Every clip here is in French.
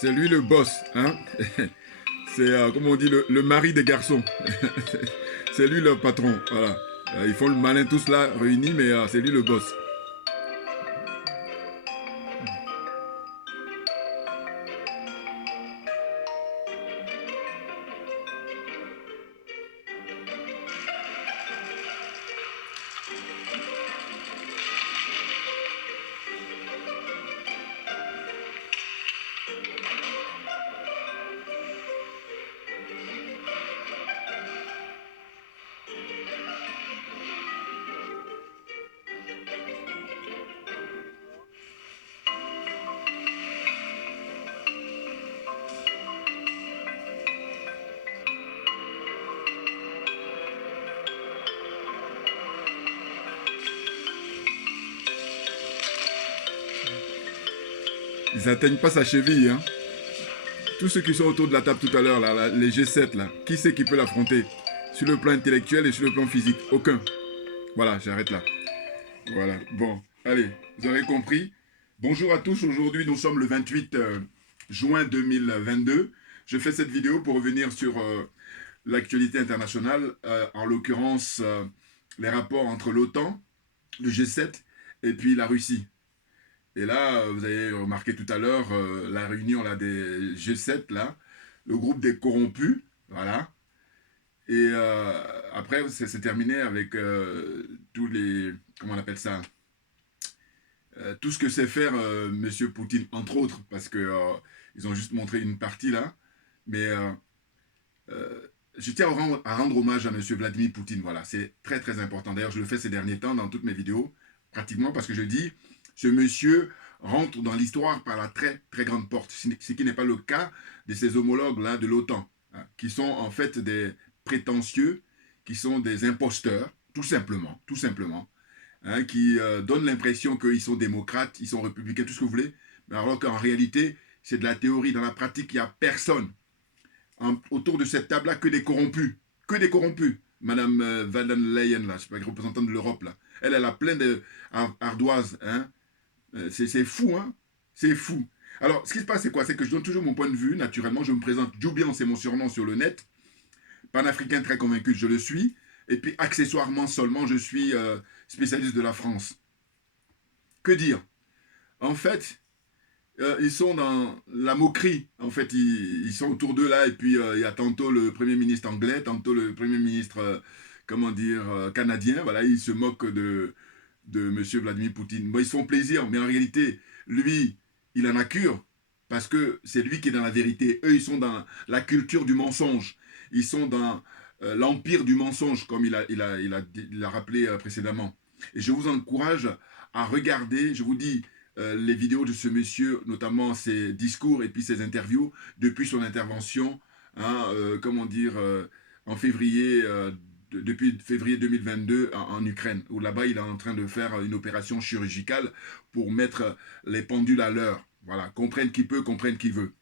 C'est lui le boss, hein. C'est, comme on dit, le mari des garçons. C'est lui le patron, voilà. Ils font le malin tous là, réunis, mais c'est lui le boss. Ils n'atteignent pas sa cheville, hein. Tous ceux qui sont autour de la table tout à l'heure, là, les G7, là, qui c'est qui peut l'affronter? Sur le plan intellectuel et sur le plan physique? Aucun. Voilà, j'arrête là. Voilà, bon, allez, vous avez compris. Bonjour à tous, aujourd'hui nous sommes le 28 juin 2022. Je fais cette vidéo pour revenir sur l'actualité internationale, en l'occurrence les rapports entre l'OTAN, le G7 et puis la Russie. Et là, vous avez remarqué tout à l'heure la réunion là, des G7, là, le groupe des corrompus, voilà. Et après, c'est terminé avec tous les, comment on appelle ça, tout ce que sait faire Monsieur Poutine, entre autres, parce que ils ont juste montré une partie là. Mais je tiens à rendre hommage à Monsieur Vladimir Poutine, voilà, c'est très très important. D'ailleurs, je le fais ces derniers temps dans toutes mes vidéos, pratiquement, parce que je dis, ce monsieur rentre dans l'histoire par la très très grande porte, ce qui n'est pas le cas de ses homologues là de l'OTAN, hein, qui sont en fait des prétentieux, qui sont des imposteurs, tout simplement, hein, qui donnent l'impression qu'ils sont démocrates, ils sont républicains, tout ce que vous voulez, mais alors qu'en réalité, c'est de la théorie. Dans la pratique, il n'y a personne autour de cette table-là que des corrompus. Que des corrompus. Madame Van der Leyen, là, je sais pas, représentante de l'Europe, là. Elle a plein d'ardoises, hein. C'est fou, hein. C'est fou. Alors, ce qui se passe, c'est quoi? C'est que je donne toujours mon point de vue, naturellement. Je me présente, Joubian, c'est mon surnom sur le net. Panafricain très convaincu, je le suis. Et puis, accessoirement seulement, je suis spécialiste de la France. Que dire? En fait, ils sont dans la moquerie. En fait, ils sont autour d'eux là, et puis il y a tantôt le Premier ministre anglais, tantôt le Premier ministre, comment dire, canadien. Voilà, ils se moquent de M. Vladimir Poutine. Bon, ils se font plaisir, mais en réalité, lui, il en a cure, parce que c'est lui qui est dans la vérité. Eux, ils sont dans la culture du mensonge. Ils sont dans l'empire du mensonge, comme il a rappelé précédemment. Et je vous encourage à regarder, je vous dis, les vidéos de ce monsieur, notamment ses discours et puis ses interviews, depuis son intervention, hein, comment dire, en février, depuis février 2022 en Ukraine, où là-bas il est en train de faire une opération chirurgicale pour mettre les pendules à l'heure. Voilà, comprenne qui peut, comprenne qui veut.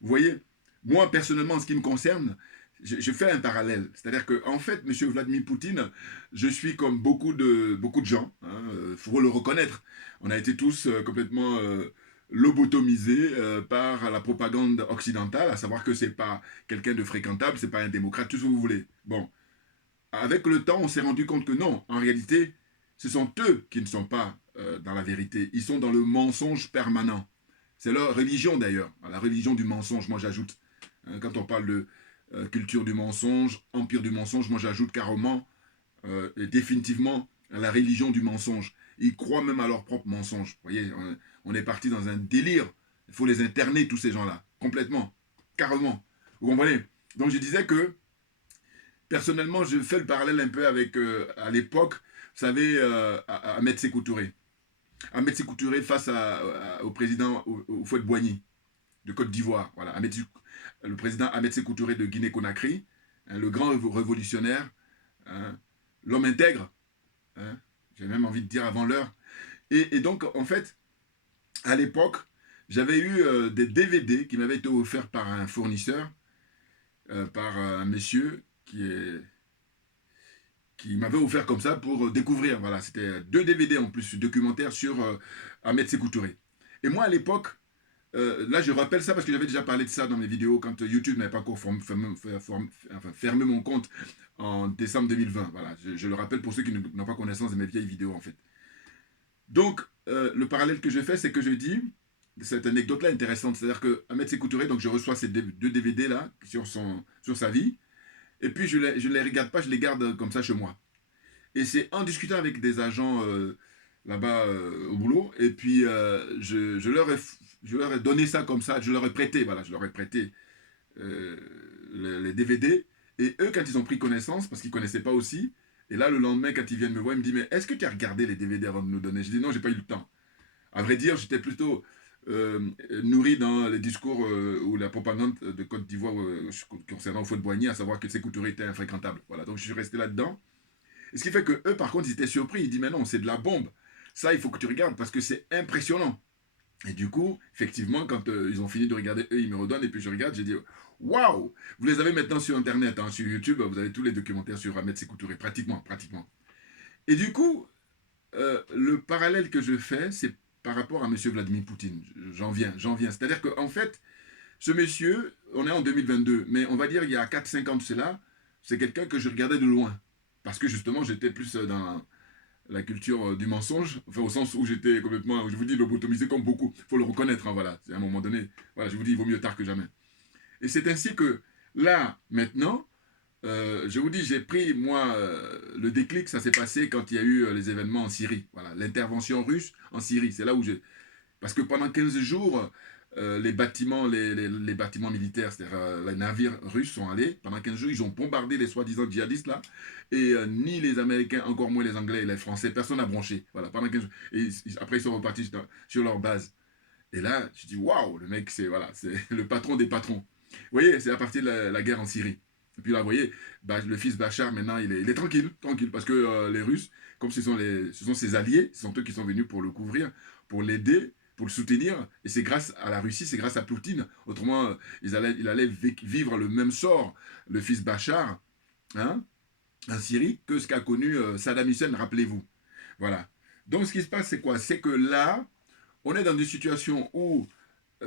Vous voyez, moi personnellement, en ce qui me concerne, je fais un parallèle. C'est-à-dire que, en fait, M. Vladimir Poutine, je suis comme beaucoup de gens, hein, faut le reconnaître. On a été tous complètement lobotomisés par la propagande occidentale, à savoir que c'est pas quelqu'un de fréquentable, c'est pas un démocrate, tout ce que vous voulez. Bon, avec le temps, on s'est rendu compte que non, en réalité, ce sont eux qui ne sont pas dans la vérité. Ils sont dans le mensonge permanent. C'est leur religion d'ailleurs, la religion du mensonge, moi j'ajoute. Quand on parle de culture du mensonge, empire du mensonge, moi j'ajoute carrément et définitivement la religion du mensonge. Ils croient même à leur propre mensonge. Vous voyez, on est parti dans un délire. Il faut les interner, tous ces gens-là, complètement, carrément. Vous comprenez? Donc je disais que, personnellement, je fais le parallèle un peu avec, à l'époque, vous savez, Ahmed Sékou Touré. Ahmed Sékou Touré face au président Houphouët-Boigny de Côte d'Ivoire. Voilà, le président Ahmed Sékou Touré de Guinée-Conakry, hein, le grand révolutionnaire, hein, l'homme intègre, hein, j'ai même envie de dire avant l'heure. Et donc, en fait, à l'époque, j'avais eu des DVD qui m'avaient été offerts par un fournisseur, par un monsieur qui m'avait offert comme ça pour découvrir. Voilà, c'était 2 DVD en plus, documentaires sur Ahmed Sékou Touré. Et moi, à l'époque, là, je rappelle ça parce que j'avais déjà parlé de ça dans mes vidéos quand YouTube n'avait pas encore fermé mon compte en décembre 2020. Voilà, je le rappelle pour ceux qui n'ont pas connaissance de mes vieilles vidéos, en fait. Donc, le parallèle que je fais, c'est que je dis, cette anecdote-là est intéressante, c'est-à-dire que Ahmed Sékou Touré, donc je reçois ces 2 DVD-là sur sa vie, et puis je les regarde pas, je les garde comme ça chez moi. Et c'est en discutant avec des agents là-bas au boulot, et puis je leur ai donné ça comme ça, je leur ai prêté, voilà, je leur ai prêté euh, les DVD, et eux, quand ils ont pris connaissance, parce qu'ils ne connaissaient pas aussi, et là, le lendemain, quand ils viennent me voir, ils me disent, mais est-ce que tu as regardé les DVD avant de nous donner? Je dis, non, j'ai pas eu le temps. À vrai dire, j'étais plutôt nourri dans les discours ou la propagande de Côte d'Ivoire concernant Houphouët-Boigny, à savoir que Sékou Touré était infréquentable. Voilà, donc je suis resté là-dedans. Et ce qui fait que eux, par contre, ils étaient surpris. Ils disent, mais non, c'est de la bombe. Ça, il faut que tu regardes parce que c'est impressionnant. Et du coup, effectivement, quand ils ont fini de regarder, eux, ils me redonnent et puis je regarde, j'ai dit, waouh! Vous les avez maintenant sur Internet, hein, sur YouTube, vous avez tous les documentaires sur Ahmed Sékou Touré, pratiquement, pratiquement. Et du coup, le parallèle que je fais, c'est par rapport à M. Vladimir Poutine. J'en viens. C'est-à-dire qu'en fait, ce monsieur, on est en 2022, mais on va dire il y a 4-5 ans de cela, c'est quelqu'un que je regardais de loin. Parce que justement, j'étais plus dans la culture du mensonge, enfin au sens où j'étais complètement, je vous dis, lobotomisé comme beaucoup. Il faut le reconnaître, hein, voilà. À un moment donné, voilà, je vous dis, il vaut mieux tard que jamais. Et c'est ainsi que là, maintenant, je vous dis, j'ai pris, moi, le déclic, ça s'est passé quand il y a eu les événements en Syrie. Voilà, l'intervention russe en Syrie. C'est là où j'ai... Parce que pendant 15 jours, les bâtiments, les bâtiments militaires, c'est-à-dire les navires russes sont allés. Pendant 15 jours, ils ont bombardé les soi-disant djihadistes là. Et ni les Américains, encore moins les Anglais et les Français, personne n'a bronché. Voilà, pendant 15 jours. Et après, ils sont repartis sur leur base. Et là, je dis, waouh, le mec, c'est voilà, c'est le patron des patrons. Vous voyez, c'est à partir de la guerre en Syrie. Et puis là, vous voyez, le fils Bachar, maintenant, il est tranquille, tranquille, parce que les Russes, comme ce sont ses alliés, ce sont eux qui sont venus pour le couvrir, pour l'aider, pour le soutenir, et c'est grâce à la Russie, c'est grâce à Poutine. Autrement, il allait vivre le même sort, le fils Bachar, hein, en Syrie, que ce qu'a connu Saddam Hussein, rappelez-vous. Voilà. Donc, ce qui se passe, c'est quoi? C'est que là, on est dans des situations où,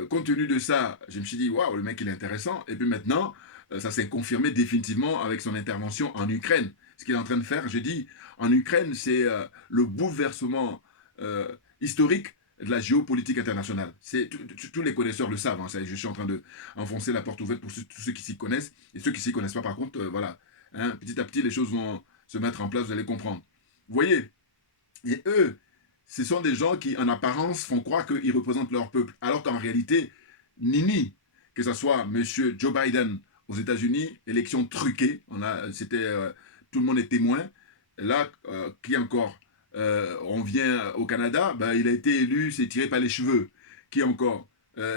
compte tenu de ça, je me suis dit, waouh, le mec, il est intéressant. Et puis maintenant, ça s'est confirmé définitivement avec son intervention en Ukraine. Ce qu'il est en train de faire, je dis, en Ukraine, c'est le bouleversement historique de la géopolitique internationale. Tous les connaisseurs le savent. Hein, je suis en train d'enfoncer la porte ouverte pour tous ceux qui s'y connaissent. Et ceux qui s'y connaissent pas, par contre, voilà. Hein, petit à petit, les choses vont se mettre en place, vous allez comprendre. Vous voyez? Et eux, ce sont des gens qui, en apparence, font croire qu'ils représentent leur peuple. Alors qu'en réalité, nini, que ce soit M. Joe Biden aux États-Unis, élection truquée, tout le monde est témoin. Là, qui encore on vient au Canada, ben, il a été élu, c'est tiré par les cheveux. Qui encore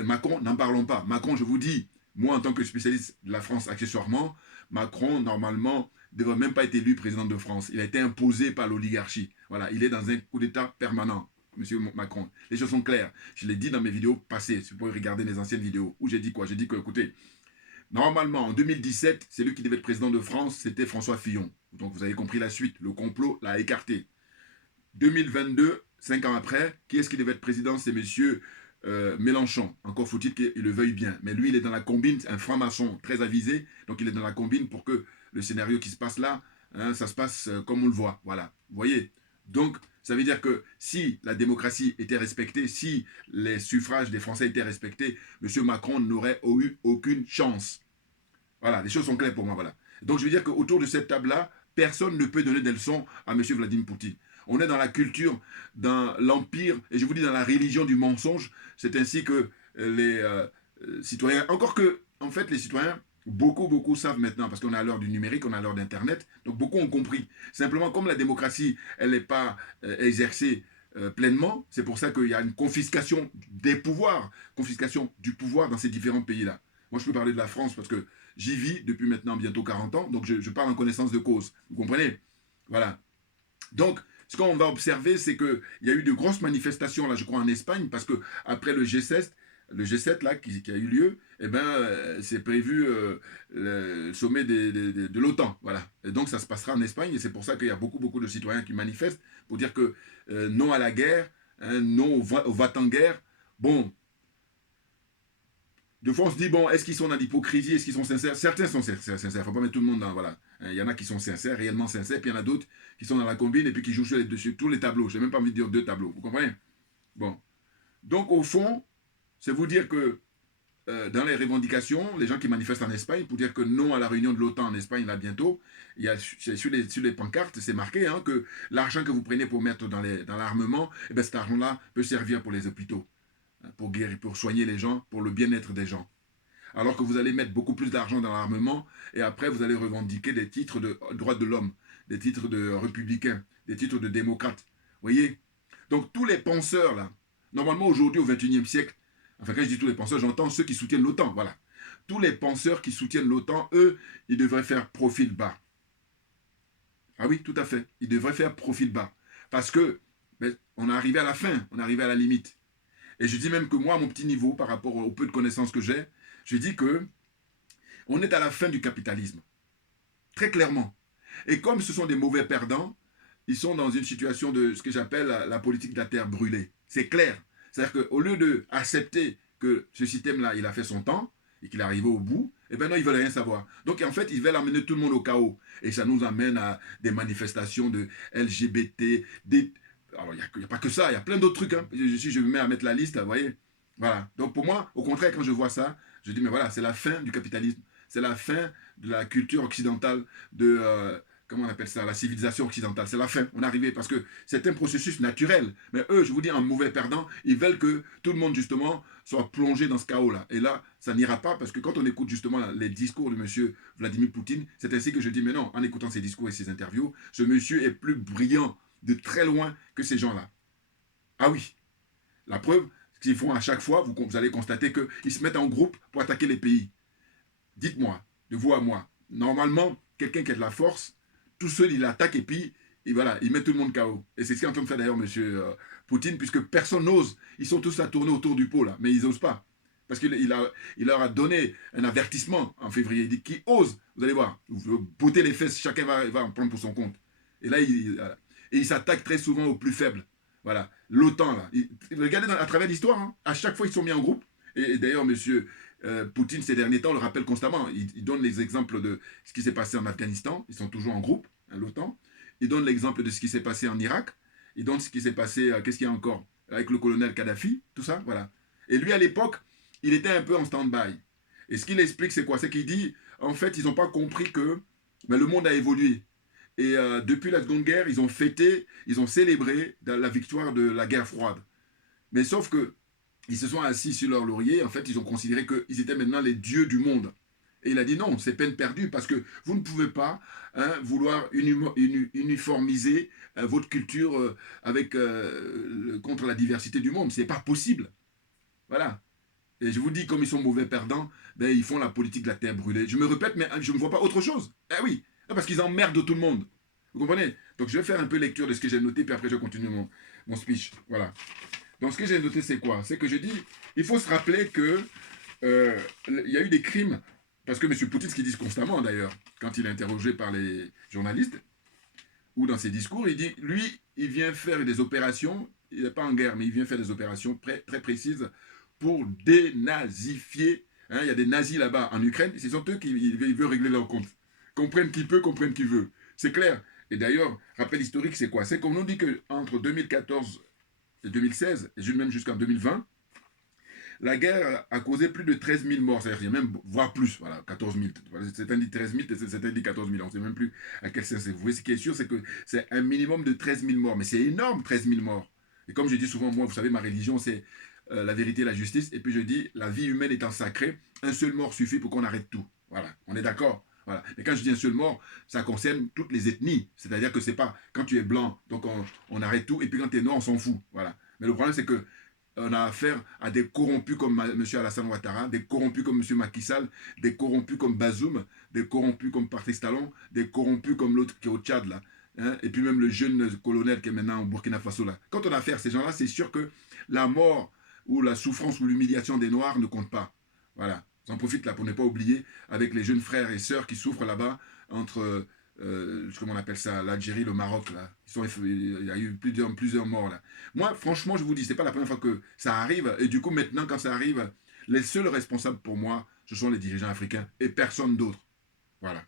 Macron, n'en parlons pas. Macron, je vous dis, moi en tant que spécialiste de la France accessoirement, Macron, normalement, ne devrait même pas être élu président de France. Il a été imposé par l'oligarchie. Voilà, il est dans un coup d'État permanent, monsieur Macron. Les choses sont claires. Je l'ai dit dans mes vidéos passées. Vous pouvez regarder les anciennes vidéos. Où j'ai dit quoi? J'ai dit que, écoutez, normalement, en 2017, c'est lui qui devait être président de France, c'était François Fillon. Donc vous avez compris la suite. Le complot l'a écarté. 2022, 5 ans après, qui est-ce qui devait être président? C'est monsieur Mélenchon. Encore faut-il qu'il le veuille bien. Mais lui, il est dans la combine, un franc-maçon très avisé. Donc il est dans la combine pour que le scénario qui se passe là, hein, ça se passe comme on le voit. Voilà. Vous voyez? Donc, Ça veut dire que si la démocratie était respectée, si les suffrages des Français étaient respectés, M. Macron n'aurait eu aucune chance. Voilà, les choses sont claires pour moi, voilà. Donc je veux dire qu'autour de cette table-là, personne ne peut donner des leçons à M. Vladimir Poutine. On est dans la culture, dans l'empire, et je vous dis dans la religion du mensonge. C'est ainsi que les citoyens, encore que, en fait, les citoyens, beaucoup savent maintenant, parce qu'on est à l'heure du numérique, on est à l'heure d'Internet, donc beaucoup ont compris. Simplement, comme la démocratie, elle n'est pas exercée pleinement, c'est pour ça qu'il y a une confiscation des pouvoirs, confiscation du pouvoir dans ces différents pays-là. Moi, je peux parler de la France parce que j'y vis depuis maintenant bientôt 40 ans, donc je parle en connaissance de cause. Vous comprenez? Voilà. Donc, ce qu'on va observer, c'est qu'il y a eu de grosses manifestations, là, je crois, en Espagne, parce que après le G7 là, qui a eu lieu, eh ben, c'est prévu le sommet de l'OTAN. Voilà. Et donc, ça se passera en Espagne, et c'est pour ça qu'il y a beaucoup de citoyens qui manifestent pour dire que non à la guerre, hein, non au va-t-en-guerre. Bon, de fois, on se dit, bon, est-ce qu'ils sont dans l'hypocrisie, est-ce qu'ils sont sincères? Certains sont sincères, il ne faut pas mettre tout le monde dans, voilà. Il y en a qui sont sincères, réellement sincères, puis il y en a d'autres qui sont dans la combine et puis qui jouent sur tous les tableaux. Je n'ai même pas envie de dire deux tableaux, vous comprenez? Bon. Donc, au fond, c'est vous dire que dans les revendications, les gens qui manifestent en Espagne, pour dire que non à la réunion de l'OTAN en Espagne, là, bientôt, il y a, sur les pancartes, c'est marqué hein, que l'argent que vous prenez pour mettre dans l'armement, eh ben, cet argent-là peut servir pour les hôpitaux, pour guérir, pour soigner les gens, pour le bien-être des gens. Alors que vous allez mettre beaucoup plus d'argent dans l'armement, et après vous allez revendiquer des titres de droits de l'homme, des titres de républicains, des titres de démocrates. Vous voyez? Donc tous les penseurs, là, normalement aujourd'hui au XXIe siècle, enfin quand je dis tous les penseurs, j'entends ceux qui soutiennent l'OTAN, voilà. Tous les penseurs qui soutiennent l'OTAN, eux, ils devraient faire profil bas. Ah oui, tout à fait. Ils devraient faire profil bas. Parce que, ben, on est arrivé à la fin, on est arrivé à la limite. Et je dis même que moi, à mon petit niveau, par rapport au peu de connaissances que j'ai, je dis que on est à la fin du capitalisme. Très clairement. Et comme ce sont des mauvais perdants, ils sont dans une situation de ce que j'appelle la politique de la terre brûlée. C'est clair. C'est-à-dire qu'au lieu d'accepter que ce système-là, il a fait son temps et qu'il est arrivé au bout, eh bien non, ils ne veulent rien savoir. Donc en fait, ils veulent amener tout le monde au chaos. Et ça nous amène à des manifestations de LGBT, des... Alors, il n'y a pas que ça, il y a plein d'autres trucs. Hein. Si je me mets à mettre la liste, vous voyez. Voilà. Donc pour moi, au contraire, quand je vois ça, je dis, mais voilà, c'est la fin du capitalisme. C'est la fin de la culture occidentale, de, comment on appelle ça, la civilisation occidentale. C'est la fin, on est arrivé, parce que c'est un processus naturel. Mais eux, je vous dis, en mauvais perdant, ils veulent que tout le monde, justement, soit plongé dans ce chaos-là. Et là, ça n'ira pas, parce que quand on écoute, justement, les discours de M. Vladimir Poutine, c'est ainsi que je dis, mais non, en écoutant ses discours et ses interviews, ce monsieur est plus brillant de très loin que ces gens-là. Ah oui, la preuve, ce qu'ils font à chaque fois, vous allez constater qu'ils se mettent en groupe pour attaquer les pays. Dites-moi, de vous à moi, normalement, quelqu'un qui a de la force, tout seul, il attaque et puis, et voilà, il met tout le monde KO. Et c'est ce qu'est en train de faire d'ailleurs M. Poutine, puisque personne n'ose. Ils sont tous à tourner autour du pot, là, mais ils n'osent pas. Parce qu'il leur a donné un avertissement en février. Il dit qui ose, vous allez voir, vous bottez les fesses, chacun va en prendre pour son compte. Et là, il s'attaque très souvent aux plus faibles. Voilà, l'OTAN, là. Regardez à travers l'histoire, hein, à chaque fois, ils sont mis en groupe. Et d'ailleurs, M. Poutine, ces derniers temps, le rappelle constamment. Il donne les exemples de ce qui s'est passé en Afghanistan. Ils sont toujours en groupe, hein, l'OTAN. Il donne l'exemple de ce qui s'est passé en Irak. Il donne ce qui s'est passé, qu'est-ce qu'il y a encore, avec le colonel Kadhafi, tout ça, voilà. Et lui, à l'époque, il était un peu en stand-by. Et ce qu'il explique, c'est quoi? C'est qu'il dit, en fait, ils n'ont pas compris que ben, le monde a évolué. Et depuis la Seconde Guerre, ils ont fêté, ils ont célébré la victoire de la guerre froide. Mais sauf que ils se sont assis sur leur laurier, en fait, ils ont considéré qu'ils étaient maintenant les dieux du monde. Et il a dit non, c'est peine perdue, parce que vous ne pouvez pas vouloir uniformiser votre culture contre la diversité du monde. C'est pas possible. Voilà. Et je vous dis, comme ils sont mauvais perdants, ben, ils font la politique de la terre brûlée. Je me répète, mais je ne vois pas autre chose. Eh oui, parce qu'ils emmerdent tout le monde. Vous comprenez? Donc je vais faire un peu lecture de ce que j'ai noté, puis après je continue mon speech. Voilà. Donc ce que j'ai noté, c'est quoi? C'est que je dis, il faut se rappeler que il y a eu des crimes, parce que M. Poutine, ce qu'il dit constamment d'ailleurs, quand il est interrogé par les journalistes, ou dans ses discours, il dit, lui, il vient faire des opérations, il n'est pas en guerre, mais il vient faire des opérations très précises pour dénazifier. Hein, il y a des nazis là-bas en Ukraine, ce sont eux qui veulent régler leur compte. Comprennent qui peut, comprennent qui veut. C'est clair. Et d'ailleurs, rappel historique, c'est quoi? C'est qu'on nous dit qu'entre 2014 et 2016, et même jusqu'en 2020, la guerre a causé plus de 13 000 morts, c'est-à-dire même, voire plus, voilà, 14 000. Certains disent 13 000, certains disent 14 000, on ne sait même plus à quel sens c'est. Vous voyez, ce qui est sûr, c'est que c'est un minimum de 13 000 morts, mais c'est énorme, 13 000 morts. Et comme je dis souvent, moi, vous savez, ma religion, c'est la vérité et la justice, et puis je dis, la vie humaine étant sacrée, un seul mort suffit pour qu'on arrête tout. Voilà, on est d'accord. Voilà. Et quand je dis un seul mort, ça concerne toutes les ethnies. C'est-à-dire que c'est pas quand tu es blanc, donc on arrête tout, et puis quand tu es noir, on s'en fout. Voilà. Mais le problème, c'est que on a affaire à des corrompus comme M. Alassane Ouattara, des corrompus comme M. Macky Sall, des corrompus comme Bazoum, des corrompus comme Patrice Talon, des corrompus comme l'autre qui est au Tchad, là. Hein, et puis même le jeune colonel qui est maintenant au Burkina Faso, là. Quand on a affaire à ces gens-là, c'est sûr que la mort ou la souffrance ou l'humiliation des Noirs ne compte pas. Voilà. J'en profite là pour ne pas oublier avec les jeunes frères et sœurs qui souffrent là-bas entre, comment on appelle ça, l'Algérie, le Maroc, là. Il y a eu plusieurs morts, là. Moi, franchement, je vous dis, c'est pas la première fois que ça arrive. Et du coup, maintenant, quand ça arrive, les seuls responsables pour moi, ce sont les dirigeants africains et personne d'autre. Voilà.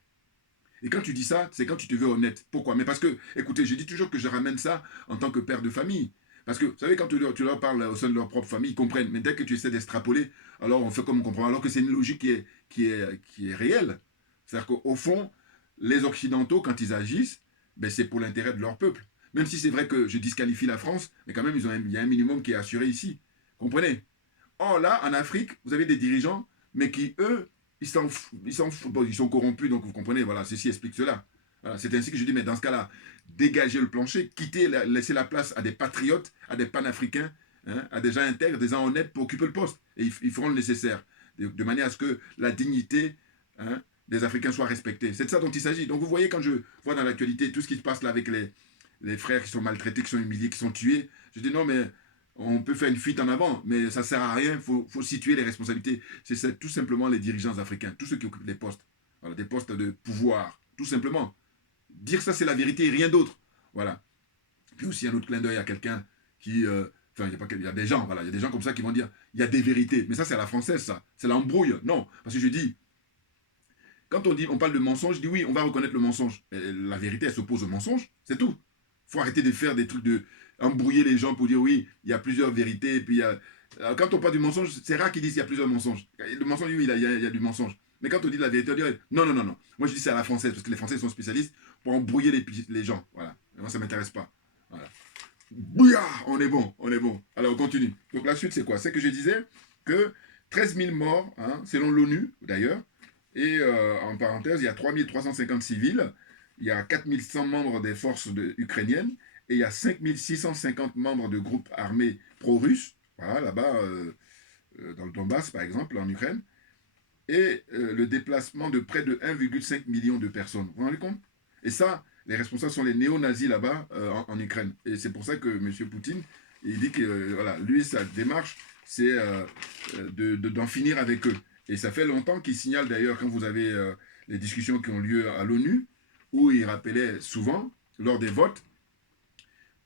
Et quand tu dis ça, c'est quand tu te veux honnête. Pourquoi? Mais parce que, écoutez, je dis toujours que je ramène ça en tant que père de famille. Parce que, vous savez, quand tu leur parles au sein de leur propre famille, ils comprennent. Mais dès que tu essaies d'extrapoler, alors on fait comme on comprend. Alors que c'est une logique qui est réelle. C'est-à-dire qu'au fond, les Occidentaux, quand ils agissent, ben, c'est pour l'intérêt de leur peuple. Même si c'est vrai que je disqualifie la France, mais quand même, il y a un minimum qui est assuré ici. Comprenez? Or là, en Afrique, vous avez des dirigeants, mais qui, eux, bon, ils sont corrompus, donc vous comprenez, voilà, ceci explique cela. Voilà, c'est ainsi que je dis, mais dans ce cas-là, dégagez le plancher, laissez la place à des patriotes, à des panafricains, hein, à des gens intègres, des gens honnêtes pour occuper le poste. Et ils feront le nécessaire, de manière à ce que la dignité, hein, des Africains soit respectée. C'est de ça dont il s'agit. Donc vous voyez, quand je vois dans l'actualité tout ce qui se passe là avec les frères qui sont maltraités, qui sont humiliés, qui sont tués, je dis non, mais on peut faire une fuite en avant, mais ça ne sert à rien, il faut situer les responsabilités. C'est tout simplement les dirigeants africains, tous ceux qui occupent des postes, voilà, des postes de pouvoir, tout simplement. Dire ça, c'est la vérité et rien d'autre. Voilà. Puis aussi, un autre clin d'œil à quelqu'un qui... Enfin, il y a des gens, voilà, il y a des gens comme ça qui vont dire, il y a des vérités. Mais ça, c'est à la française, ça. C'est l'embrouille. Non, parce que je dis, quand on parle de mensonge, je dis oui, on va reconnaître le mensonge. Et la vérité, elle s'oppose au mensonge, c'est tout. Il faut arrêter de faire des trucs de embrouiller les gens pour dire oui, il y a plusieurs vérités. Et puis quand on parle du mensonge, c'est rare qu'ils disent qu'il y a plusieurs mensonges. Le mensonge, oui, il y a du mensonge. Mais quand on dit la vérité, on dit non, non, non, non. Moi, je dis c'est à la française, parce que les Français sont spécialistes pour embrouiller les gens. Voilà. Et moi, ça ne m'intéresse pas. Voilà. Bouillard, on est bon, on est bon. Alors, on continue. Donc, la suite, c'est quoi? C'est que je disais que 13 000 morts, hein, selon l'ONU, d'ailleurs, et en parenthèse, il y a 3 350 civils, il y a 4 100 membres des forces ukrainiennes, et il y a 5 650 membres de groupes armés pro-russes, voilà, là-bas, dans le Donbass, par exemple, en Ukraine, et le déplacement de près de 1,5 million de personnes. Vous vous rendez compte? Et ça, les responsables sont les néo-nazis là-bas, en Ukraine. Et c'est pour ça que M. Poutine, il dit que, voilà, lui, sa démarche, c'est d'en finir avec eux. Et ça fait longtemps qu'il signale d'ailleurs, quand vous avez les discussions qui ont lieu à l'ONU, où il rappelait souvent, lors des votes,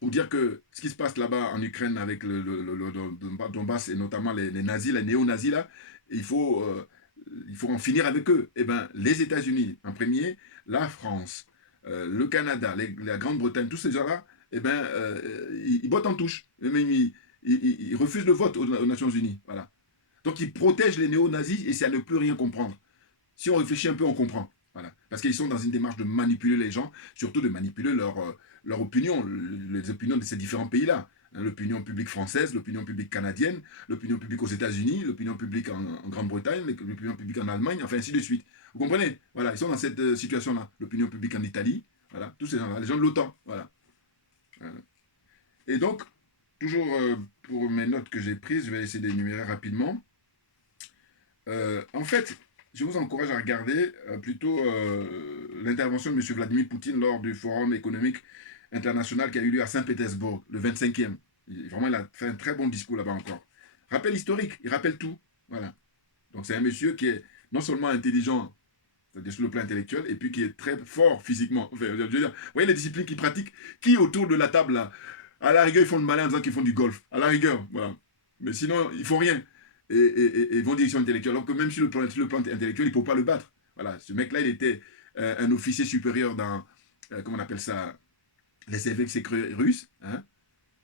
pour dire que ce qui se passe là-bas en Ukraine avec le Donbass, et notamment les nazis, les néo-nazis là, il faut en finir avec eux. Eh bien, les États-Unis en premier, la France, le Canada, la Grande-Bretagne, tous ces gens-là, eh ben, ils votent en touche. Ils refusent le vote aux Nations Unies. Voilà. Donc ils protègent les néo-nazis et c'est à ne plus rien comprendre. Si on réfléchit un peu, on comprend. Voilà. Parce qu'ils sont dans une démarche de manipuler les gens, surtout de manipuler leur opinion, les opinions de ces différents pays-là. L'opinion publique française, l'opinion publique canadienne, l'opinion publique aux États-Unis, l'opinion publique en Grande-Bretagne, l'opinion publique en Allemagne, enfin ainsi de suite. Vous comprenez? Voilà, ils sont dans cette situation-là. L'opinion publique en Italie, voilà, tous ces gens-là, les gens de l'OTAN, voilà. Voilà. Et donc, toujours pour mes notes que j'ai prises, je vais essayer d'énumérer rapidement. En fait, je vous encourage à regarder plutôt l'intervention de M. Vladimir Poutine lors du Forum économique international qui a eu lieu à Saint-Pétersbourg, le 25e. Vraiment, il a fait un très bon discours là-bas encore. Rappel historique, il rappelle tout. Voilà. Donc c'est un monsieur qui est non seulement intelligent, c'est-à-dire sur le plan intellectuel, et puis qui est très fort physiquement. Enfin, je veux dire, vous voyez les disciplines qu'il pratique, qui autour de la table là, à la rigueur, ils font le malin en disant qu'ils font du golf. À la rigueur, voilà. Mais sinon, ils font rien. Et vont direction intellectuelle. Alors que même sur le plan intellectuel, il ne peut pas le battre. Voilà. Ce mec-là, il était un officier supérieur comment on appelle ça, les évêques secrets russes. Hein,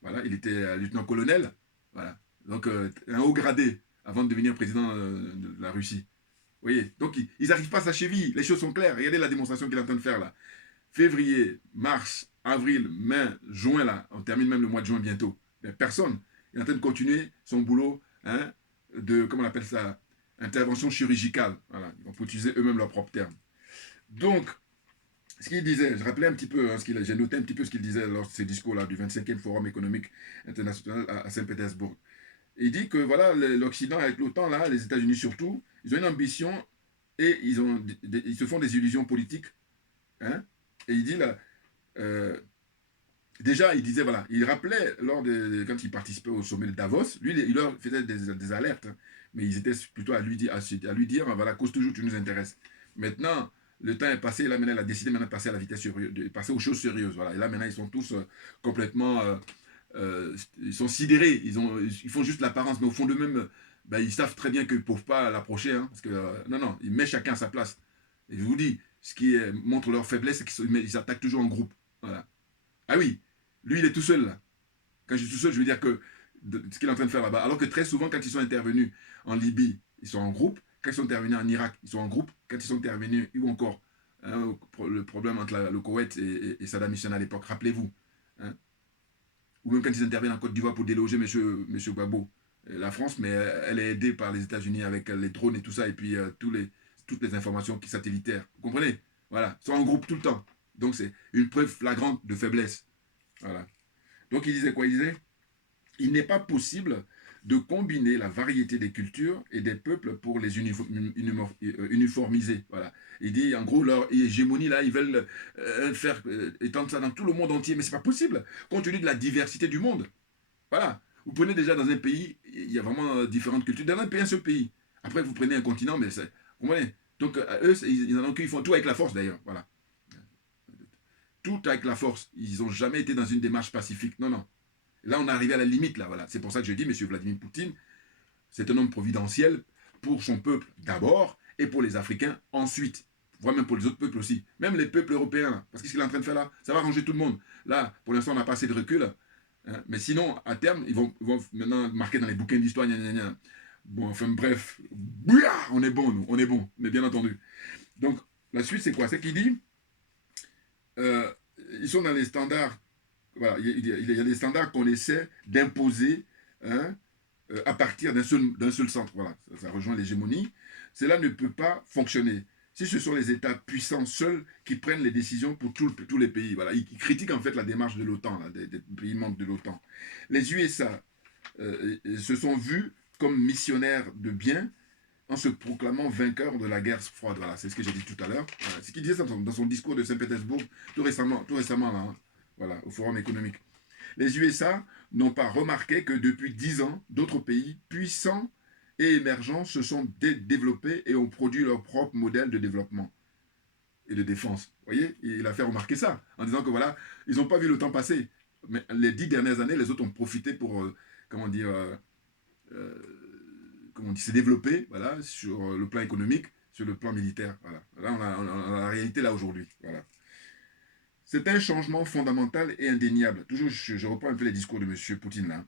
voilà, il était lieutenant-colonel. Voilà. Donc, un haut gradé avant de devenir président de la Russie. Vous voyez, donc ils n'arrivent pas à sa cheville. Les choses sont claires. Regardez la démonstration qu'il est en train de faire là. Février, mars, avril, mai, juin, là, on termine même le mois de juin bientôt. Mais personne est en train de continuer son boulot hein, de, comment on appelle ça, intervention chirurgicale. Voilà, ils vont utiliser eux-mêmes leurs propres termes. Donc, ce qu'il disait, je rappelais un petit peu, hein, j'ai noté un petit peu ce qu'il disait lors de ses discours-là du 25e Forum économique international à Saint-Pétersbourg. Il dit que voilà, l'Occident avec l'OTAN, là, les États-Unis surtout, ils ont une ambition et ils se font des illusions politiques. Hein, et il dit là, déjà, il disait, voilà, il rappelait, quand il participait au sommet de Davos, lui, il leur faisait des alertes, hein, mais ils étaient plutôt à lui dire, voilà, cause toujours, tu nous intéresses. Maintenant, le temps est passé, là, maintenant, il a décidé maintenant de passer à la vitesse sérieuse, de passer aux choses sérieuses, voilà. Et là, maintenant, ils sont tous complètement, ils sont sidérés, ils font juste l'apparence, mais au fond d'eux-mêmes, ben, ils savent très bien qu'ils ne peuvent pas l'approcher, hein, parce que, non, ils mettent chacun à sa place. Et je vous dis, ce qui montre leur faiblesse, c'est qu'ils attaquent toujours en groupe, voilà. Ah oui, lui, il est tout seul là. Quand je suis tout seul, je veux dire que ce qu'il est en train de faire là-bas. Alors que très souvent, quand ils sont intervenus en Libye, ils sont en groupe. Quand ils sont intervenus en Irak, ils sont en groupe. Quand ils sont intervenus, ou encore hein, le problème entre le Koweït et Saddam Hussein à l'époque, rappelez-vous. Hein, ou même quand ils interviennent en Côte d'Ivoire pour déloger M. Gbagbo. La France, mais elle est aidée par les États-Unis avec les drones et tout ça, et puis toutes les informations satellitaires. Vous comprenez? Voilà, ils sont en groupe tout le temps. Donc c'est une preuve flagrante de faiblesse. Voilà. Donc il disait quoi? Il disait, il n'est pas possible de combiner la variété des cultures et des peuples pour les uniformiser. Voilà. Il dit, en gros, leur hégémonie, là, ils veulent étendre ça dans tout le monde entier, mais c'est pas possible, compte tenu de la diversité du monde. Voilà. Vous prenez déjà dans un pays, il y a vraiment différentes cultures. Dans un pays, un seul pays. Après, vous prenez un continent, mais c'est... Vous comprenez? Donc, eux, ils en ont qu'ils font tout avec la force, d'ailleurs. Voilà. Tout avec la force. Ils n'ont jamais été dans une démarche pacifique. Non, non. Là, on est arrivé à la limite, là, voilà. C'est pour ça que je dis, M. Vladimir Poutine, c'est un homme providentiel pour son peuple d'abord et pour les Africains ensuite, voire même pour les autres peuples aussi. Même les peuples européens, parce que ce qu'il est en train de faire là, ça va arranger tout le monde. Là, pour l'instant, on n'a pas assez de recul. Hein, mais sinon, à terme, ils vont maintenant marquer dans les bouquins d'histoire. Bon, enfin bref, on est bon, nous, on est bon, mais bien entendu. Donc, la suite, c'est quoi? C'est qu'il dit, ils sont dans les standards. Voilà, il y a des standards qu'on essaie d'imposer hein, à partir d'un seul centre. Voilà, ça rejoint l'hégémonie. Cela ne peut pas fonctionner. Si ce sont les États puissants seuls qui prennent les décisions pour tous les pays, voilà, ils critiquent en fait la démarche de l'OTAN, des pays membres de l'OTAN. Les USA se sont vus comme missionnaires de bien en se proclamant vainqueurs de la guerre froide. Voilà, c'est ce que j'ai dit tout à l'heure. Voilà, c'est ce qu'il disait dans son discours de Saint-Pétersbourg tout récemment là, hein, voilà, au Forum économique. Les USA n'ont pas remarqué que depuis 10 ans, d'autres pays puissants et émergents se sont développés et ont produit leur propre modèle de développement et de défense. Vous voyez, il a fait remarquer ça, en disant que voilà, ils n'ont pas vu le temps passer. Mais les 10 dernières années, les autres ont profité pour, comment dire, se développer, voilà, sur le plan économique, sur le plan militaire. Voilà. Là, on a la réalité là aujourd'hui. Voilà. C'est un changement fondamental et indéniable. Toujours, je reprends un peu les discours de M. Poutine là.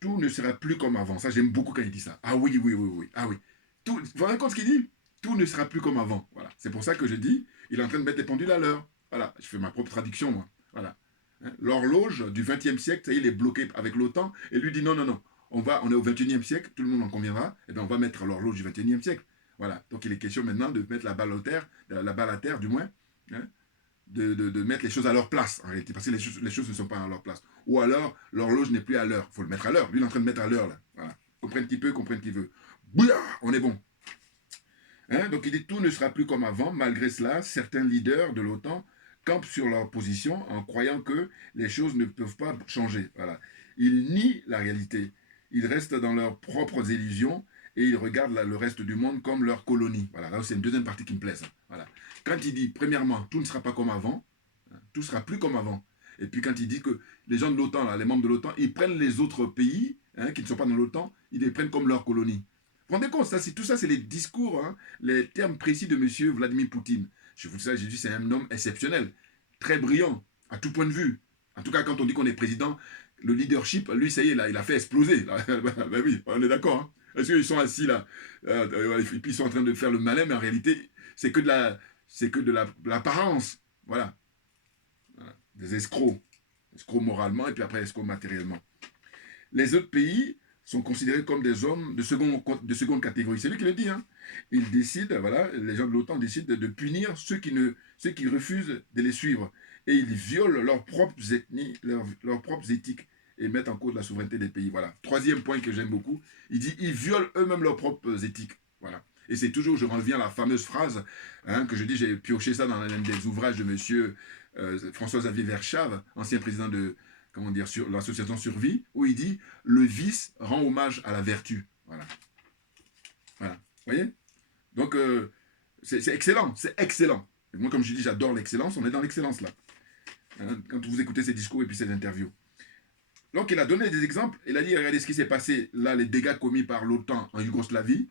Tout ne sera plus comme avant. Ça, j'aime beaucoup quand il dit ça. Ah oui, oui, oui, oui. Ah oui. Tout, vous vous rendez compte ce qu'il dit? Tout ne sera plus comme avant. Voilà. C'est pour ça que je dis, il est en train de mettre des pendules à l'heure. Voilà. Je fais ma propre traduction, moi. Voilà. Hein? L'horloge du XXe siècle, ça y est, il est bloqué avec l'OTAN. Et lui dit non, non, non. On est au XXIe siècle, tout le monde en conviendra. Et bien, on va mettre l'horloge du XXIe siècle. Voilà. Donc, il est question maintenant de mettre la balle à terre, du moins. Hein? De mettre les choses à leur place, en réalité, parce que les choses ne sont pas à leur place. Ou alors, l'horloge n'est plus à l'heure. Il faut le mettre à l'heure. Lui, il est en train de mettre à l'heure, là. Voilà. Comprenne qui peut, comprenne qui veut. Bouya, on est bon. Hein? Donc, il dit tout ne sera plus comme avant. Malgré cela, certains leaders de l'OTAN campent sur leur position en croyant que les choses ne peuvent pas changer. Voilà. Ils nient la réalité. Ils restent dans leurs propres illusions et ils regardent le reste du monde comme leur colonie. Voilà, là c'est une deuxième partie qui me plaît. Ça. Voilà. Quand il dit, premièrement, tout ne sera pas comme avant, tout sera plus comme avant. Et puis quand il dit que les gens de l'OTAN, les membres de l'OTAN, ils prennent les autres pays hein, qui ne sont pas dans l'OTAN, ils les prennent comme leur colonie. Vous vous rendez compte, tout ça, c'est les discours, hein, les termes précis de M. Vladimir Poutine. Je vous dis ça, j'ai dit, c'est un homme exceptionnel. très brillant, à tout point de vue. En tout cas, quand on dit qu'on est président, le leadership, lui, ça y est, là, il a fait exploser. Ben oui, on est d'accord. Hein. Parce qu'ils sont assis là, et puis ils sont en train de faire le malin, mais en réalité, c'est que de l'apparence. Voilà. Voilà. Des escrocs. Escrocs moralement et puis après escrocs matériellement. Les autres pays sont considérés comme des hommes de seconde catégorie. C'est lui qui le dit. Hein. Il décide, voilà, les gens de l'OTAN décident de punir ceux qui refusent de les suivre. Et ils violent leurs propres ethnies, leurs propres éthiques et mettent en cause la souveraineté des pays. Voilà. Troisième point que j'aime beaucoup, il dit ils violent eux-mêmes leurs propres éthiques. Voilà. Et c'est toujours, je reviens à la fameuse phrase que je dis, j'ai pioché ça dans l'un des ouvrages de monsieur François-Xavier Verschave, ancien président de, comment dire, sur l'association Survie, où il dit « Le vice rend hommage à la vertu ». Voilà. Voilà. Vous voyez? Donc, c'est excellent, c'est excellent. Et moi, comme je dis, j'adore l'excellence, on est dans l'excellence là. Hein, quand vous écoutez ces discours et puis ces interviews. Donc, il a donné des exemples. Il a dit, regardez ce qui s'est passé là, les dégâts commis par l'OTAN en Yougoslavie,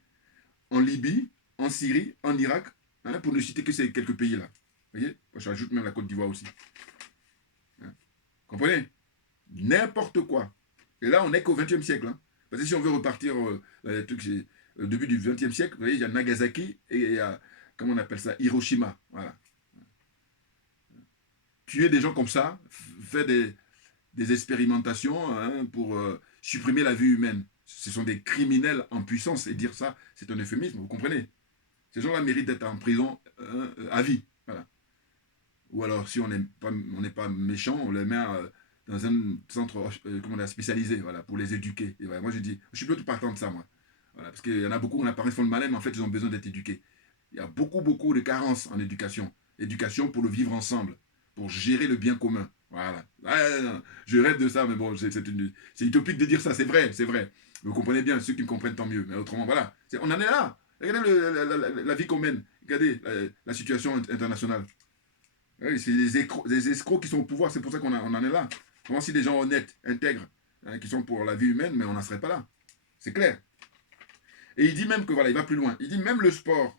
en Libye, en Syrie, en Irak, hein, pour ne citer que ces quelques pays là. Vous voyez? J'ajoute même la Côte d'Ivoire aussi. Hein? Comprenez? N'importe quoi. Et là, on n'est qu'au XXe siècle. Hein. Parce que si on veut repartir au début du XXe siècle, vous voyez, il y a Nagasaki et il y a, comment on appelle ça, Hiroshima. Voilà. Tuer des gens comme ça, faire des expérimentations hein, pour supprimer la vie humaine. Ce sont des criminels en puissance. Et dire ça, c'est un euphémisme, vous comprenez? Ces gens-là méritent d'être en prison à vie. Voilà. Ou alors, si on n'est pas méchant, on les met dans un centre comment dire, spécialisé voilà, pour les éduquer. Et voilà, moi, je suis plutôt partant de ça, moi. Voilà, parce qu'il y en a beaucoup, on apparaît, font le malin, mais en fait, ils ont besoin d'être éduqués. Il y a beaucoup de carences en éducation. Éducation pour le vivre ensemble, pour gérer le bien commun. Voilà. Je rêve de ça, mais bon, c'est utopique de dire ça, c'est vrai, c'est vrai. Vous comprenez bien, ceux qui me comprennent tant mieux. Mais autrement, voilà. On en est là. Regardez la vie qu'on mène. Regardez la situation internationale. Oui, c'est des escrocs qui sont au pouvoir, c'est pour ça qu'on en est là. Comment si des gens honnêtes, intègres, hein, qui sont pour la vie humaine, mais on n'en serait pas là. C'est clair. Et il dit même que, voilà, il va plus loin. Il dit même le sport,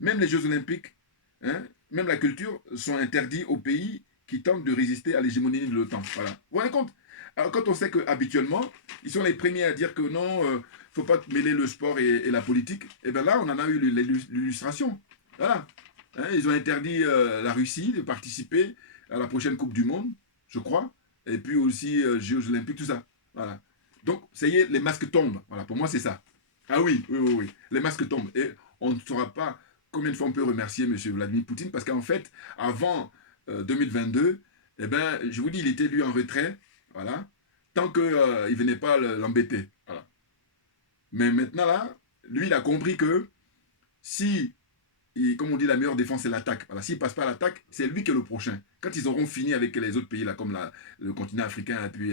même les Jeux Olympiques, hein, même la culture sont interdits aux pays qui tentent de résister à l'hégémonie de l'OTAN. Voilà. Vous vous rendez compte? Alors quand on sait qu'habituellement, ils sont les premiers à dire que non, il ne faut pas mêler le sport et la politique, et bien là, on en a eu l'illustration. Voilà. Hein, ils ont interdit la Russie de participer à la prochaine Coupe du Monde, je crois, et puis aussi Jeux Olympiques, tout ça. Voilà. Donc, ça y est, les masques tombent. Voilà, pour moi, c'est ça. Ah oui, oui. Les masques tombent. Et on ne saura pas combien de fois on peut remercier M. Vladimir Poutine, parce qu'en fait, avant 2022, eh ben, je vous dis, il était lui en retrait, voilà, tant qu'il ne venait pas l'embêter. Voilà. Mais maintenant, là, lui, il a compris que si comme on dit, la meilleure défense, c'est l'attaque. Voilà, s'ils ne passent pas à l'attaque, c'est lui qui est le prochain. Quand ils auront fini avec les autres pays, là, comme le continent africain, et puis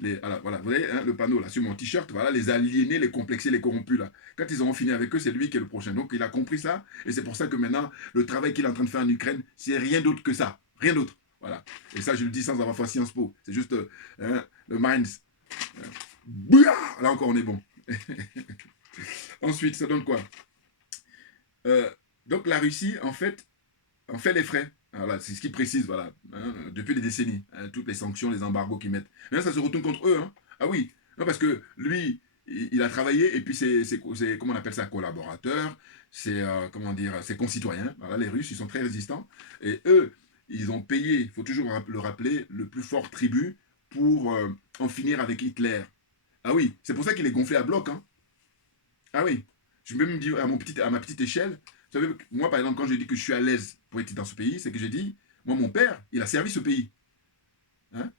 voilà, vous voyez, hein, le panneau là, sur mon t-shirt, voilà, les aliénés, les complexés, les corrompus, là. Quand ils auront fini avec eux, c'est lui qui est le prochain. Donc, il a compris ça, et c'est pour ça que maintenant, le travail qu'il est en train de faire en Ukraine, c'est rien d'autre que ça. Rien d'autre. Voilà. Et ça, je le dis sans avoir fait Sciences Po. C'est juste hein, le Minds. Là encore, on est bon. Ensuite, ça donne quoi donc la Russie, en fait les frais. Voilà, c'est ce qu'ils précisent, voilà, hein, depuis des décennies, hein, toutes les sanctions, les embargos qu'ils mettent. Mais là, ça se retourne contre eux. Hein. Ah oui, non, parce que lui, il a travaillé, et puis c'est comment on appelle ça, collaborateurs, c'est, comment dire, ses concitoyens. Voilà, les Russes, ils sont très résistants. Et eux, ils ont payé, il faut toujours le rappeler, le plus fort tribut pour en finir avec Hitler. Ah oui, c'est pour ça qu'il est gonflé à bloc. Hein. Ah oui, je peux même dire à ma petite échelle, vous savez, moi par exemple, quand je dis que je suis à l'aise pour être dans ce pays, c'est que j'ai dit, moi mon père, il a servi ce pays. Hein?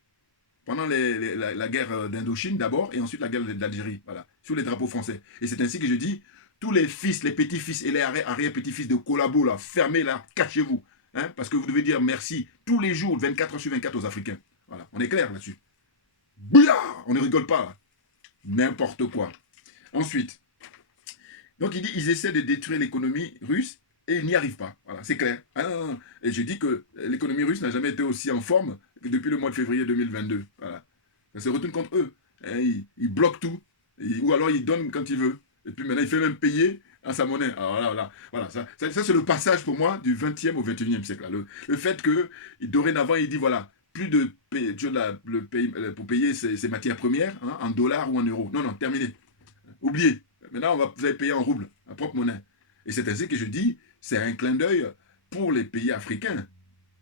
Pendant la guerre d'Indochine d'abord, et ensuite la guerre d'Algérie, voilà, sur les drapeaux français. Et c'est ainsi que je dis, tous les fils, les petits-fils et les arrière-petits-fils de collabos, là, fermez là, cachez-vous. Hein? Parce que vous devez dire merci tous les jours, 24 heures sur 24 aux Africains. Voilà, on est clair là-dessus. Bouillard, on ne rigole pas là. N'importe quoi. Ensuite, donc il dit ils essaient de détruire l'économie russe et ils n'y arrivent pas. Voilà, c'est clair. Ah, non. Et je dis que l'économie russe n'a jamais été aussi en forme que depuis le mois de février 2022. Voilà. Ça se retourne contre eux. Ils bloquent tout. Ou alors ils donnent quand ils veulent. Et puis maintenant, il fait même payer à sa monnaie. Alors voilà, ça c'est le passage pour moi du 20e au 21e siècle. Là. Le fait que, dorénavant, il dit, voilà, plus de pour payer ses matières premières, hein, en dollars ou en euros. Non, non, terminé. Oubliez. Maintenant, vous allez payer en rouble, la propre monnaie. Et c'est ainsi que je dis, c'est un clin d'œil pour les pays africains.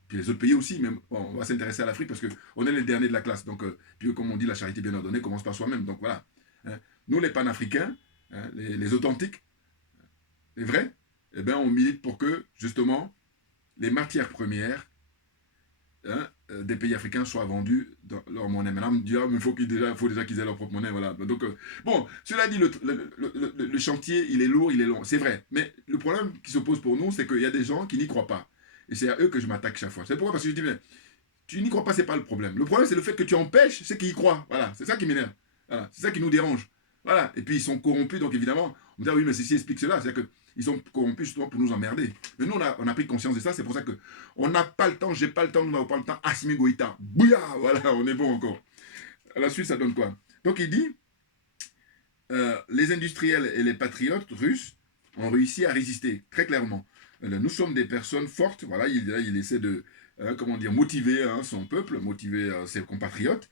Puis les autres pays aussi, mais bon, on va s'intéresser à l'Afrique parce qu'on est les derniers de la classe. Donc, puis comme on dit, la charité bien ordonnée commence par soi-même. Donc voilà. Hein. Nous, les panafricains, hein, les authentiques, les vrais, eh ben, on milite pour que, justement, les matières premières, hein, des pays africains soient vendus dans leur monnaie. Maintenant, on me dit, il faut déjà qu'ils aient leur propre monnaie. Voilà. Donc, bon, cela dit, le chantier, il est lourd, il est long. C'est vrai. Mais le problème qui se pose pour nous, c'est qu'il y a des gens qui n'y croient pas. Et c'est à eux que je m'attaque chaque fois. C'est pourquoi? Parce que je dis, mais tu n'y crois pas, c'est pas le problème. Le problème, c'est le fait que tu empêches ceux qui y croient. Voilà. C'est ça qui m'énerve. Voilà. C'est ça qui nous dérange. Voilà. Et puis, ils sont corrompus, donc évidemment, on me dit, ah oui, mais ceci explique cela. C'est-à-dire qu'ils sont corrompus justement pour nous emmerder. Mais nous, on a pris conscience de ça. C'est pour ça qu'on n'a pas le temps, j'ai pas le temps, nous n'avons pas le temps. Assimi Goïta. Bouya. Voilà, on est bon encore. À la suite, ça donne quoi? Donc, il dit, les industriels et les patriotes russes ont réussi à résister, très clairement. Nous sommes des personnes fortes. Voilà, il essaie de, comment dire, motiver son peuple, motiver ses compatriotes.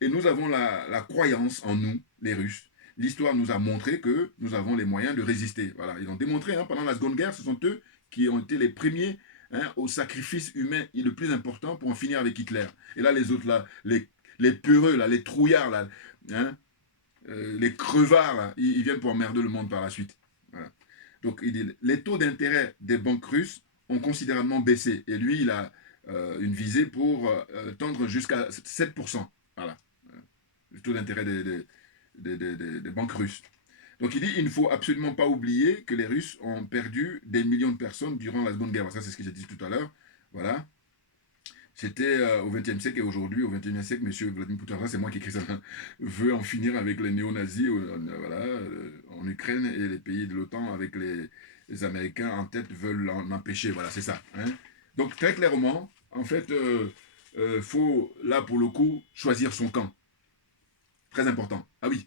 Et nous avons la croyance en nous, les Russes. L'histoire nous a montré que nous avons les moyens de résister. Voilà, ils ont démontré pendant la Seconde Guerre, ce sont eux qui ont été les premiers au sacrifice humain le plus important pour en finir avec Hitler. Et là, les autres, là, les peureux, là, les trouillards, là, les crevards, là, ils viennent pour emmerder le monde par la suite. Voilà. Donc, il dit, les taux d'intérêt des banques russes ont considérablement baissé. Et lui, il a une visée pour tendre jusqu'à 7%. Voilà. Le taux d'intérêt des banques russes. Donc, il dit, il ne faut absolument pas oublier que les Russes ont perdu des millions de personnes durant la Seconde Guerre. Ça, c'est ce que j'ai dit tout à l'heure. Voilà. C'était au XXe siècle et aujourd'hui, au XXIe siècle, M. Vladimir Poutine, c'est moi qui écris ça, veut en finir avec les néo-nazis voilà, en Ukraine et les pays de l'OTAN avec les Américains en tête veulent l'en empêcher. Voilà, c'est ça. Hein. Donc très clairement, en fait, faut là pour le coup choisir son camp. Très important. Ah oui.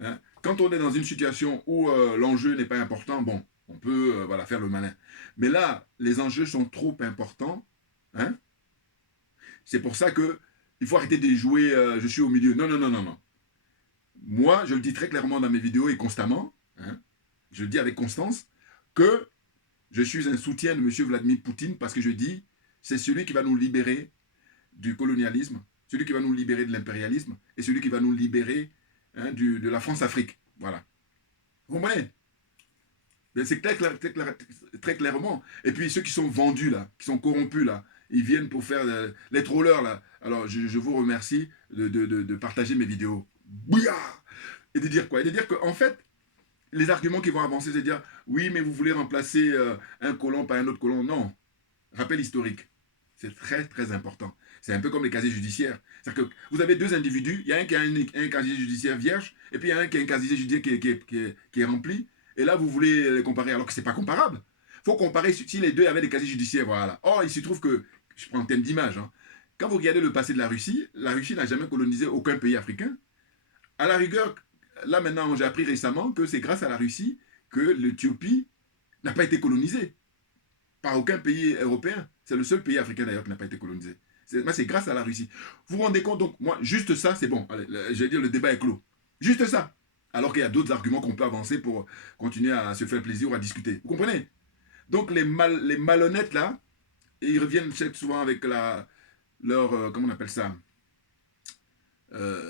Hein. Quand on est dans une situation où l'enjeu n'est pas important, bon, on peut voilà, faire le malin. Mais là, les enjeux sont trop importants. Hein. C'est pour ça que il faut arrêter de jouer je suis au milieu. Non, non, non, non, non. Moi, je le dis très clairement dans mes vidéos et constamment, hein, je le dis avec constance, que je suis un soutien de M. Vladimir Poutine parce que je dis, c'est celui qui va nous libérer du colonialisme, celui qui va nous libérer de l'impérialisme et celui qui va nous libérer de la France-Afrique. Voilà. Vous comprenez? C'est très clairement. Et puis ceux qui sont vendus là, qui sont corrompus là, ils viennent pour faire les trollers là. Alors je vous remercie de partager mes vidéos. Bouya! Et de dire quoi? Et de dire qu'en fait, les arguments qui vont avancer, c'est de dire oui, mais vous voulez remplacer un colon par un autre colon. Non. Rappel historique. C'est très très important. C'est un peu comme les casiers judiciaires. C'est-à-dire que vous avez deux individus, il y a un qui a un casier judiciaire vierge, et puis il y a un qui a un casier judiciaire qui est rempli. Et là, vous voulez les comparer alors que ce n'est pas comparable. Il faut comparer si les deux avaient des casiers judiciaires. Voilà. Or, il se trouve que, je prends un thème d'image, hein, quand vous regardez le passé de la Russie n'a jamais colonisé aucun pays africain. À la rigueur, là maintenant, j'ai appris récemment que c'est grâce à la Russie que l'Éthiopie n'a pas été colonisée par aucun pays européen. C'est le seul pays africain d'ailleurs qui n'a pas été colonisé. C'est grâce à la Russie. Vous vous rendez compte, donc, moi, juste ça, c'est bon. Allez, je vais dire, le débat est clos. Juste ça. Alors qu'il y a d'autres arguments qu'on peut avancer pour continuer à se faire plaisir ou à discuter. Vous comprenez? Donc les malhonnêtes là, ils reviennent souvent avec leur, comment on appelle ça,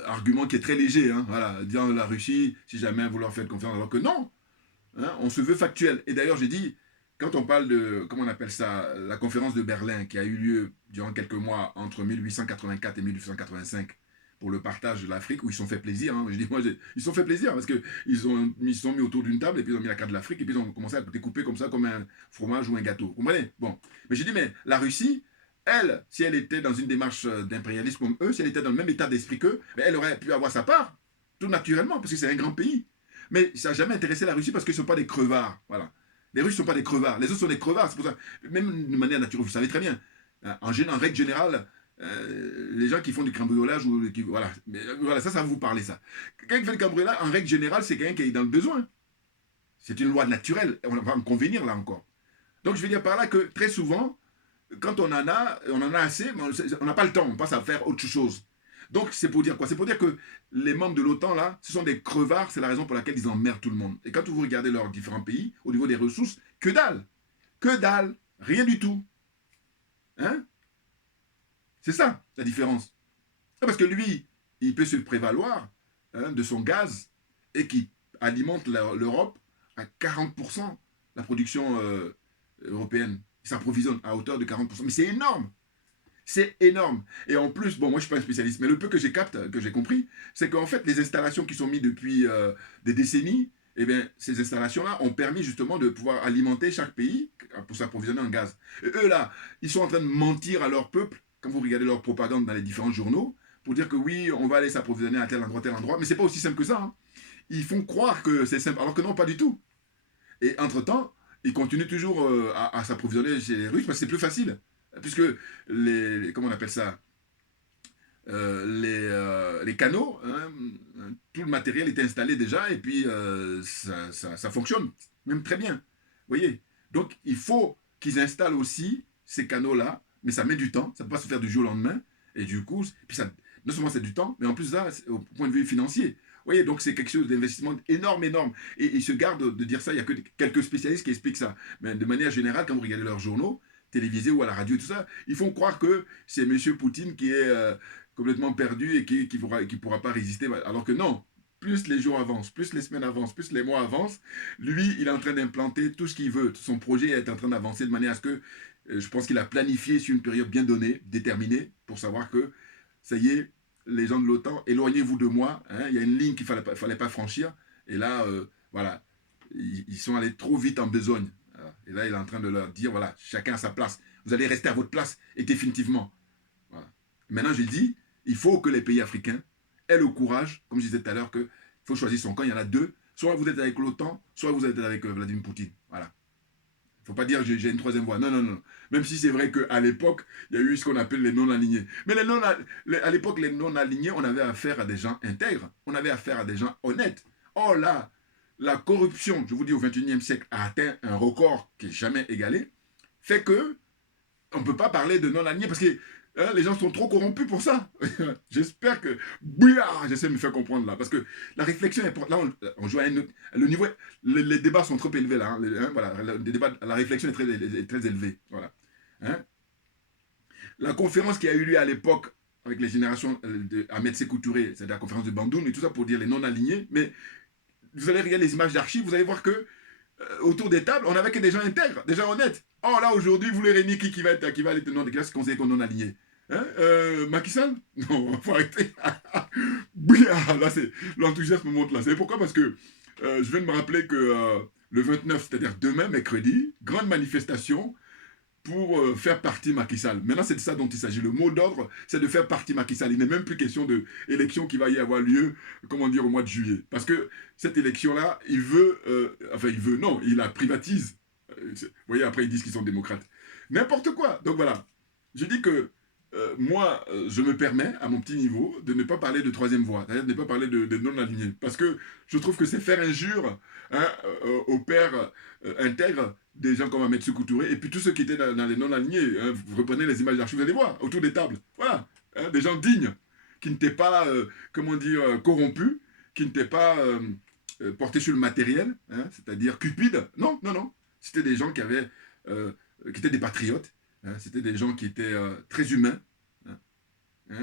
argument qui est très léger. Hein, voilà, disant la Russie, si jamais vous leur faites confiance, alors que non. Hein, on se veut factuel. Et d'ailleurs, j'ai dit, quand on parle de, comment on appelle ça, la conférence de Berlin qui a eu lieu durant quelques mois entre 1884 et 1885, pour le partage de l'Afrique, où ils se sont fait plaisir. Hein. Je dis, ils se sont fait plaisir parce qu'ils sont mis autour d'une table et puis ils ont mis la carte de l'Afrique et puis ils ont commencé à découper comme ça, comme un fromage ou un gâteau. Vous comprenez? Bon. Mais j'ai dit, mais la Russie, elle, si elle était dans une démarche d'impérialisme comme eux, si elle était dans le même état d'esprit qu'eux, elle aurait pu avoir sa part, tout naturellement, parce que c'est un grand pays. Mais ça n'a jamais intéressé la Russie parce qu'ils ne sont pas des crevards. Voilà. Les Russes ne sont pas des crevards. Les autres sont des crevards. C'est pour ça. Même de manière naturelle, vous savez très bien. En règle générale, les gens qui font du cambriolage ou qui, voilà, mais, voilà, ça va vous parler ça. Quelqu'un qui fait le cambriolage, en règle générale, c'est quelqu'un qui est dans le besoin. C'est une loi naturelle. On va en convenir là encore. Donc je veux dire par là que très souvent, quand on en a assez, mais on n'a pas le temps, on passe à faire autre chose. Donc c'est pour dire quoi? C'est pour dire que les membres de l'OTAN, là, ce sont des crevards, c'est la raison pour laquelle ils emmerdent tout le monde. Et quand vous regardez leurs différents pays, au niveau des ressources, que dalle, rien du tout. Hein? C'est ça la différence. Parce que lui, il peut se prévaloir de son gaz et qui alimente l'Europe à 40%, la production européenne. Il s'approvisionne à hauteur de 40%. Mais c'est énorme. C'est énorme. Et en plus, bon, moi je ne suis pas un spécialiste, mais le peu que j'ai capte, que j'ai compris, c'est qu'en fait, les installations qui sont mises depuis des décennies, eh bien, ces installations-là ont permis justement de pouvoir alimenter chaque pays pour s'approvisionner en gaz. Et eux, là, ils sont en train de mentir à leur peuple, quand vous regardez leur propagande dans les différents journaux, pour dire que oui, on va aller s'approvisionner à tel endroit, mais c'est pas aussi simple que ça. Hein. Ils font croire que c'est simple, alors que non, pas du tout. Et entre-temps, ils continuent toujours à s'approvisionner chez les Russes parce que c'est plus facile. Puisque comment on appelle ça, les canaux, hein, tout le matériel est installé déjà et puis ça fonctionne même très bien. Vous voyez? Donc il faut qu'ils installent aussi ces canaux-là, mais ça met du temps, ça ne peut pas se faire du jour au lendemain. Et du coup, puis ça, non seulement c'est du temps, mais en plus ça, au point de vue financier. Vous voyez, donc c'est quelque chose d'investissement énorme, énorme. Et ils se gardent de dire ça, il n'y a que quelques spécialistes qui expliquent ça. Mais de manière générale, quand vous regardez leurs journaux, télévisés ou à la radio et tout ça, ils font croire que c'est M. Poutine qui est complètement perdu et qui pourra pas résister. Alors que non, plus les jours avancent, plus les semaines avancent, plus les mois avancent, lui, il est en train d'implanter tout ce qu'il veut. Son projet est en train d'avancer de manière à ce que, je pense qu'il a planifié sur une période bien donnée, déterminée, pour savoir que, ça y est, les gens de l'OTAN, éloignez-vous de moi. Hein, il y a une ligne qu'il ne fallait pas franchir. Et là, voilà, ils sont allés trop vite en besogne. Et là, il est en train de leur dire, voilà, chacun à sa place. Vous allez rester à votre place, et définitivement. Voilà. Maintenant, j'ai dit, il faut que les pays africains aient le courage, comme je disais tout à l'heure, qu'il faut choisir son camp. Il y en a deux. Soit vous êtes avec l'OTAN, soit vous êtes avec Vladimir Poutine. Voilà. Il ne faut pas dire j'ai une troisième voie. Non, non, non. Même si c'est vrai qu'à l'époque, il y a eu ce qu'on appelle les non-alignés. Mais à l'époque, les non-alignés, on avait affaire à des gens intègres. On avait affaire à des gens honnêtes. Or là, la corruption, je vous dis, au XXIe siècle, a atteint un record qui n'est jamais égalé, fait que on ne peut pas parler de non-alignés parce que les gens sont trop corrompus pour ça. J'espère que... J'essaie de me faire comprendre là. Parce que la réflexion est... Là, on joue à le niveau... Les débats sont trop élevés là. Hein, voilà, la réflexion est très élevée. Voilà. Hein? La conférence qui a eu lieu à l'époque avec les générations de Ahmed Sékou Touré, c'est la conférence de Bandoum et tout ça pour dire les non-alignés, mais vous allez regarder les images d'archives, vous allez voir que autour des tables, on n'avait que des gens intègres, des gens honnêtes. Or là, aujourd'hui, vous les réunissez qui va aller tenir des classes conseillers qu'on non alignés. Hein? Macky Sall? Non, il faut arrêter. Là, c'est l'enthousiasme monte là. C'est pourquoi? Parce que je viens de me rappeler que le 29, c'est-à-dire demain, mercredi, grande manifestation pour faire partie Macky Sall. Maintenant, c'est de ça dont il s'agit. Le mot d'ordre, c'est de faire partie Macky Sall. Il n'est même plus question d'élection qui va y avoir lieu, comment dire, au mois de juillet. Parce que cette élection-là, il veut, non, il la privatise. Vous voyez, après, ils disent qu'ils sont démocrates. N'importe quoi. Donc voilà. Je dis que moi, je me permets, à mon petit niveau, de ne pas parler de troisième voie, c'est-à-dire de ne pas parler de non-aligné. Parce que je trouve que c'est faire injure hein, au père intègre des gens comme Ahmed Sékou Touré, et puis tous ceux qui étaient dans les non-alignés. Hein, vous reprenez les images d'archives, vous allez voir, autour des tables. Voilà. Hein, des gens dignes, qui n'étaient pas, comment dire, corrompus, qui n'étaient pas portés sur le matériel, hein, c'est-à-dire cupides. Non, non, non. C'était des gens qui étaient des patriotes. Hein, c'était des gens qui étaient très humains. Hein,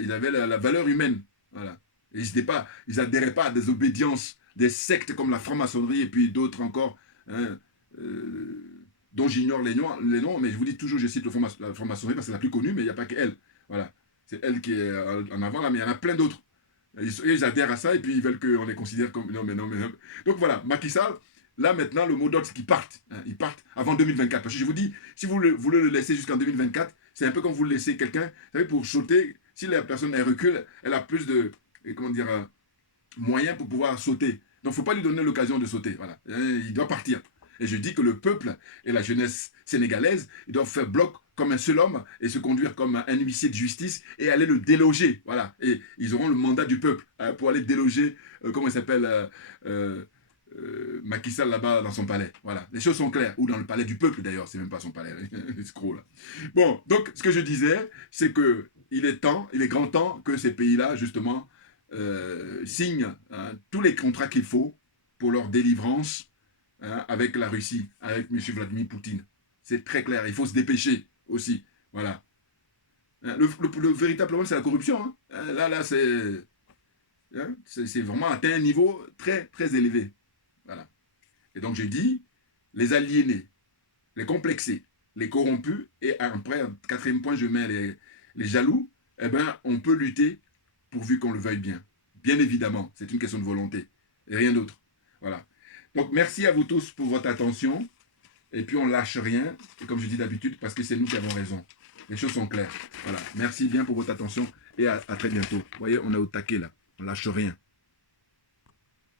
ils avaient la valeur humaine. Voilà. Et ils n'adhéraient pas à des obédiences, des sectes comme la franc-maçonnerie et puis d'autres encore, hein, dont j'ignore les noms, mais je vous dis toujours, je cite la franc-maçonnerie parce que c'est la plus connue, mais il n'y a pas qu'elle. Voilà. C'est elle qui est en avant là, mais il y en a plein d'autres. Ils adhèrent à ça et puis ils veulent qu'on les considère comme... Non, mais non, mais non. Donc voilà, Macky Sall, là maintenant, le mot d'ordre, c'est qu'ils partent. Hein, ils partent avant 2024. Parce que je vous dis, si vous voulez le laisser jusqu'en 2024, c'est un peu comme vous le laissez quelqu'un, vous savez, pour sauter, si la personne elle recule, elle a plus de, comment dire, moyens pour pouvoir sauter. Donc il ne faut pas lui donner l'occasion de sauter. Voilà. Il doit partir. Et je dis que le peuple et la jeunesse sénégalaise, ils doivent faire bloc comme un seul homme et se conduire comme un huissier de justice et aller le déloger. Voilà. Et ils auront le mandat du peuple hein, pour aller déloger, comment il s'appelle, Macky Sall là-bas dans son palais. Voilà, les choses sont claires. Ou dans le palais du peuple d'ailleurs, c'est même pas son palais, l'escroc là. Bon, donc ce que je disais, c'est que il est grand temps que ces pays-là, justement, signent tous les contrats qu'il faut pour leur délivrance avec la Russie, avec M. Vladimir Poutine. C'est très clair, il faut se dépêcher aussi. Voilà. Le véritable problème, c'est la corruption. Hein. Là, c'est vraiment atteint un niveau très, très élevé. Voilà. Et donc, j'ai dit, les aliénés, les complexés, les corrompus, et après, quatrième point, je mets les jaloux, eh bien, on peut lutter pourvu qu'on le veuille bien. Bien évidemment, c'est une question de volonté, et rien d'autre. Voilà. Donc, merci à vous tous pour votre attention, et puis on lâche rien, et comme je dis d'habitude, parce que c'est nous qui avons raison. Les choses sont claires. Voilà. Merci bien pour votre attention, et à très bientôt. Vous voyez, on est au taquet là, on lâche rien.